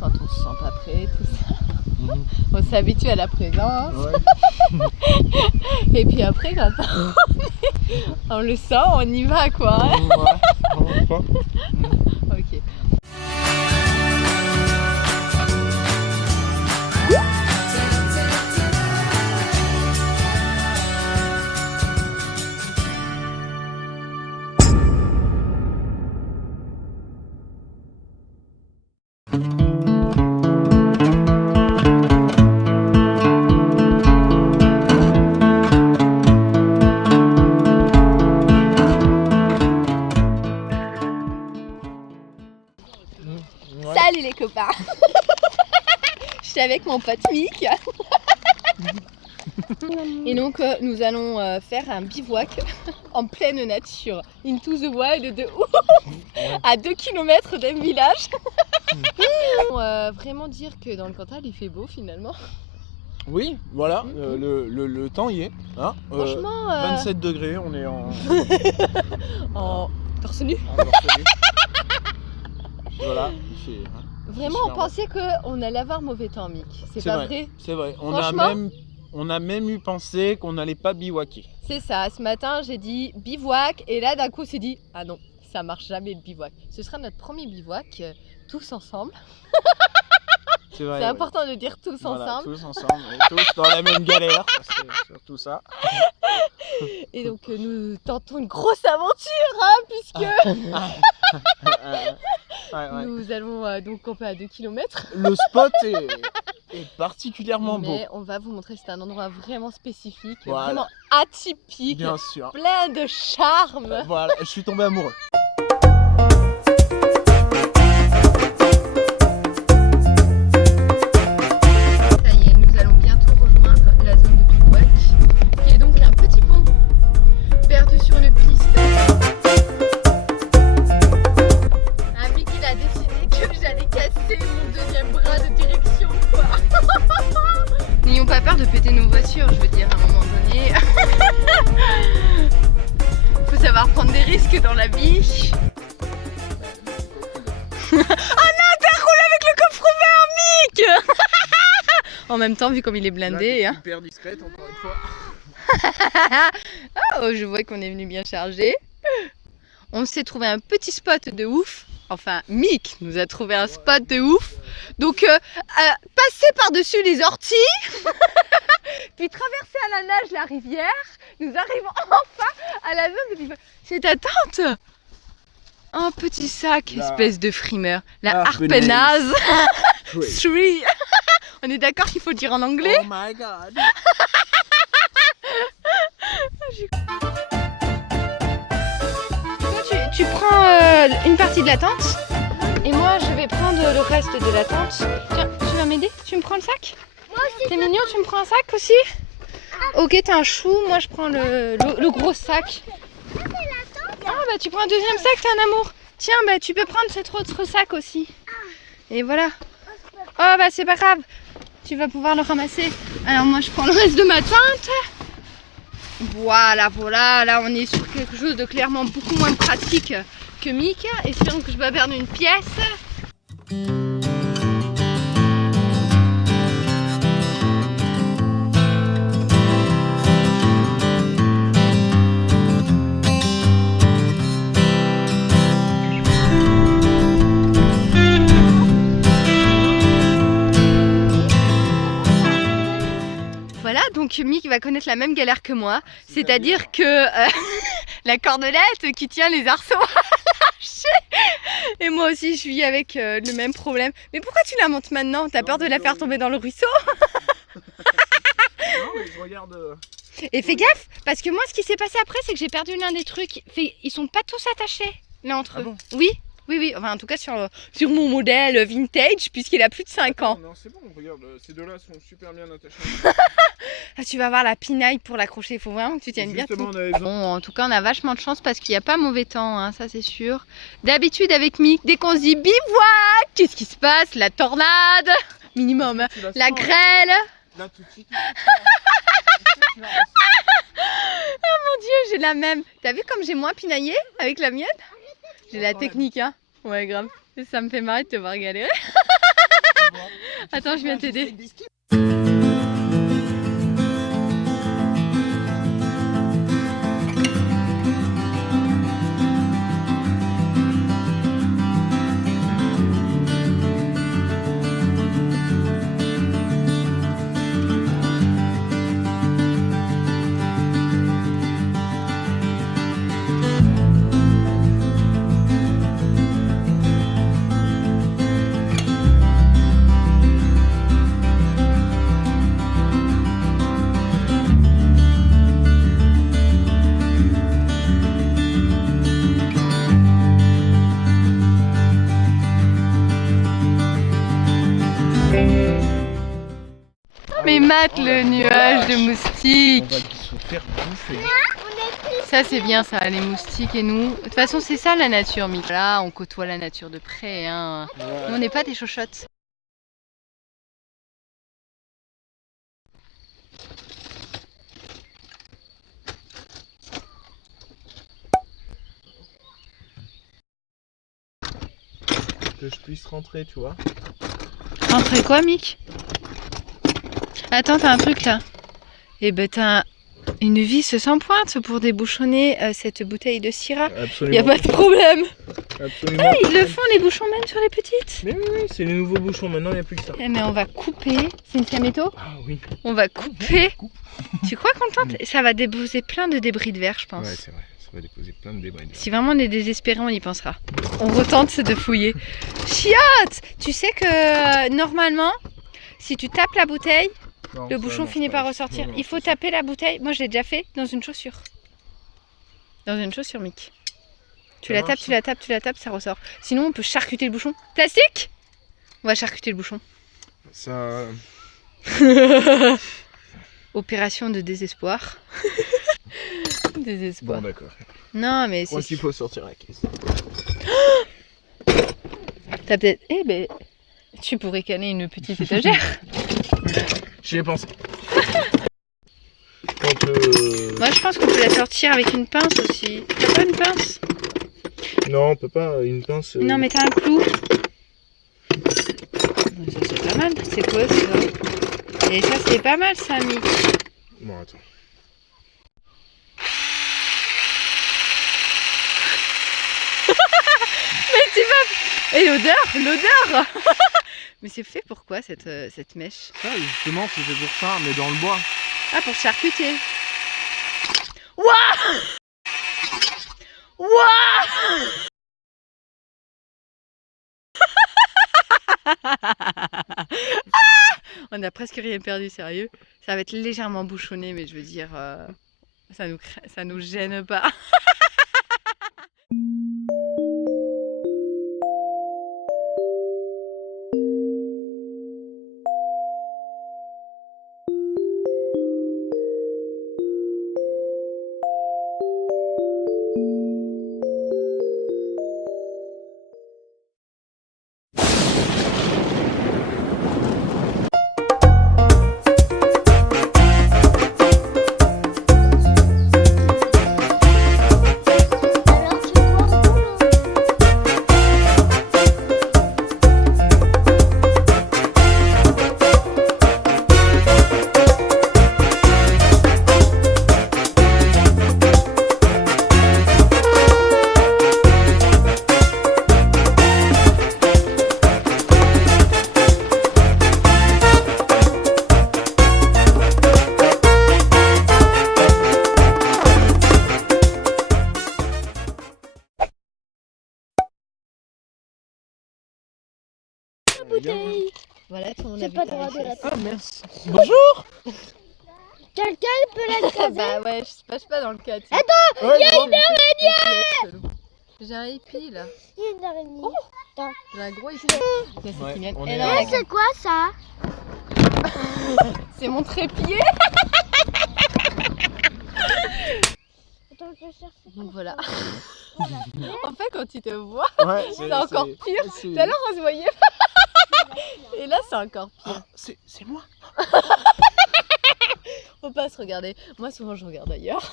quand on se sent pas prêt, tout ça. On s'habitue à la présence. Ouais. Et puis après, quand on le sent, on y va quoi. Hein. Ouais, pas. Ok. Ouais. Salut les copains. Je suis avec mon pote Mick. Et donc nous allons faire un bivouac en pleine nature, into the wild de ouf, à 2 km d'un village. Vraiment dire que dans le Cantal il fait beau finalement. Oui, voilà, le temps y est. Hein, Franchement, 27 degrés, on est en torse nu. en torse nu. Voilà, il fait. Hein, Vraiment, on pensait qu'on allait avoir mauvais temps, Mick. C'est pas vrai. C'est vrai. Franchement, On a même eu pensé qu'on n'allait pas bivouaquer. c'est ça. Ce matin, j'ai dit bivouac, et là, d'un coup, c'est dit ah non, ça marche jamais le bivouac. Ce sera notre premier bivouac, tous ensemble. C'est vrai. C'est important de dire tous Voilà, ensemble. tous ensemble, et tous dans la même galère. C'est surtout ça. Et donc, nous tentons une grosse aventure, hein, puisque Ouais. nous allons donc camper à 2 km. Le spot est particulièrement beau. Mais on va vous montrer, c'est un endroit vraiment spécifique, Voilà. vraiment atypique, Bien sûr. plein de charme. Voilà, je suis tombé amoureux. Ça y est, nous allons bientôt rejoindre la zone de bivouac, qui est donc un petit pont perdu sur une piste. Ah, Mick, il a décidé que j'allais casser mon deuxième bras de direction, quoi. N'ayons pas peur de péter nos voitures, je veux dire, à un moment donné. Faut savoir prendre des risques dans la vie. Oh non, t'as roulé avec le coffre ouvert, Mick. En même temps, vu comme il est blindé. Là, Hein. hyper discrète encore une fois. Oh, je vois qu'on est venu bien chargé. On s'est trouvé un petit spot de ouf. Enfin, Mick nous a trouvé un spot de ouf. Donc, passer par-dessus les orties, puis traverser à la nage la rivière, nous arrivons enfin à la zone de bivouac. C'est ta tante? Un petit sac, La- espèce de frimeur. La Harpennaise. harpennaise. Oui. Three. On est d'accord qu'il faut le dire en anglais? Oh my god. Toi, tu prends une partie de la tente et moi je vais prendre le reste de la tente. Tiens, tu vas m'aider? Tu me prends le sac? Moi aussi. T'es mignon, tu me prends un sac aussi? Ok, t'as un chou, moi je prends le gros sac. Ah bah tu prends un deuxième sac, t'es un amour. Tiens, bah tu peux prendre cet autre sac aussi. Et voilà. Oh bah c'est pas grave, tu vas pouvoir le ramasser. Alors moi je prends le reste de ma tente. Voilà, là on est sur quelque chose de clairement beaucoup moins pratique que Mick. Espérons que je vais pas perdre une pièce. Voilà, donc Mick va connaître la même galère que moi, c'est-à-dire que la cordelette qui tient les arceaux à lâcher. Et moi aussi je suis avec le même problème. Mais pourquoi tu la montes maintenant? T'as peur de la faire tomber dans le ruisseau? Non, mais je regarde. Et fais gaffe, parce que moi ce qui s'est passé après c'est que j'ai perdu l'un des trucs. Ils sont pas tous attachés là entre Ah eux. bon? Oui, enfin en tout cas sur mon modèle vintage puisqu'il a plus de 5 ans. Non, c'est bon, regarde, ces deux-là sont super bien attachés. Ah, tu vas avoir la pinaille pour l'accrocher, il faut vraiment que tu tiennes bien. Justement, on avait besoin. Bon, en tout cas, on a vachement de chance parce qu'il n'y a pas mauvais temps, hein, ça c'est sûr. D'habitude, avec Mick, dès qu'on se dit bivouac, qu'est-ce qui se passe? La tornade, minimum, hein. Tu la La sens, grêle. Là, tout de suite. Mon Dieu, j'ai la même. T'as vu comme j'ai moins pinaillé avec la mienne? J'ai la technique, hein. Ouais, grave. Ça me fait marrer de te voir galérer. Attends, je viens t'aider. Mais mate le nuage de moustiques. On va se faire bouffer. Ça c'est bien ça, les moustiques et nous. De toute façon c'est ça la nature, Mick. Là on côtoie la nature de près. Hein. Ouais. Nous on n'est pas des chochottes. Que je puisse rentrer, tu vois. Rentrer quoi, Mick? Attends, t'as un truc là. Eh ben t'as une vis sans pointe pour débouchonner cette bouteille de Syrah. Absolument. Y a pas de problème. Absolument. Ah, ils le font les bouchons même sur les petites. Mais oui, c'est les nouveaux bouchons, maintenant il n'y a plus que ça. Eh, mais on va couper. C'est une Siaméto. Ah oui. On va couper. Coupe. Tu crois contente? Ça va déposer plein de débris de verre, je pense. Ouais, c'est vrai. Ça va déposer plein de débris. Si vraiment on est désespéré, on y pensera. On retente de fouiller. Chiotte! Tu sais que normalement, si tu tapes la bouteille, Non, le ça bouchon marche finit pas. par ressortir. Non, non, Il faut c'est ça. taper la bouteille. Moi, je l'ai déjà fait dans une chaussure. Dans une chaussure, Mick. Tu Ça la marche, tapes, tu la tapes, tu la tapes, ça ressort. Sinon, on peut charcuter le bouchon. Plastique? On va charcuter le bouchon. Ça. Opération de désespoir. Bon, Désespoir. d'accord. Non, mais Je crois c'est... qu'il faut sortir la caisse. T'as peut-être... Eh ben... Tu pourrais canner une petite étagère. J'y ai pensé. Quand, Moi, je pense qu'on peut la sortir avec une pince aussi. T'as pas une pince? Non, on peut pas. Une pince. Non, mais t'as un clou. Ça, c'est pas mal. C'est quoi ça? Et ça, c'est pas mal, ça, Mick. Bon, attends. Mais tu vas... Et l'odeur Mais c'est fait pour quoi, cette mèche? Ça, justement, c'est fait pour ça, mais dans le bois. Ah, pour charcuter. Waouh! Waouh! On a presque rien perdu, sérieux. Ça va être légèrement bouchonné, mais je veux dire, ça nous gêne pas. Bouteille. Voilà, on a J'ai vu pas ta droit de la richesse. Ah, merci. Bonjour. Quelqu'un peut l'écraser? Bah ouais, je passe pas dans le cadre. Attends, Ouais, bon. J'ai un épi là. il y a une araignée. J'ai un gros épi. Mais c'est Ouais, qui vient- on Eh est non, là. la Ah, c'est quoi ça? C'est mon trépied. Attends, je cherche. Donc voilà. En fait, quand tu te vois, Ouais, c'est encore pire. c'est- Tout à l'heure, on se voyait. Et là, c'est encore pire. Ah, c'est moi. Faut pas se regarder. Moi, souvent, je regarde ailleurs.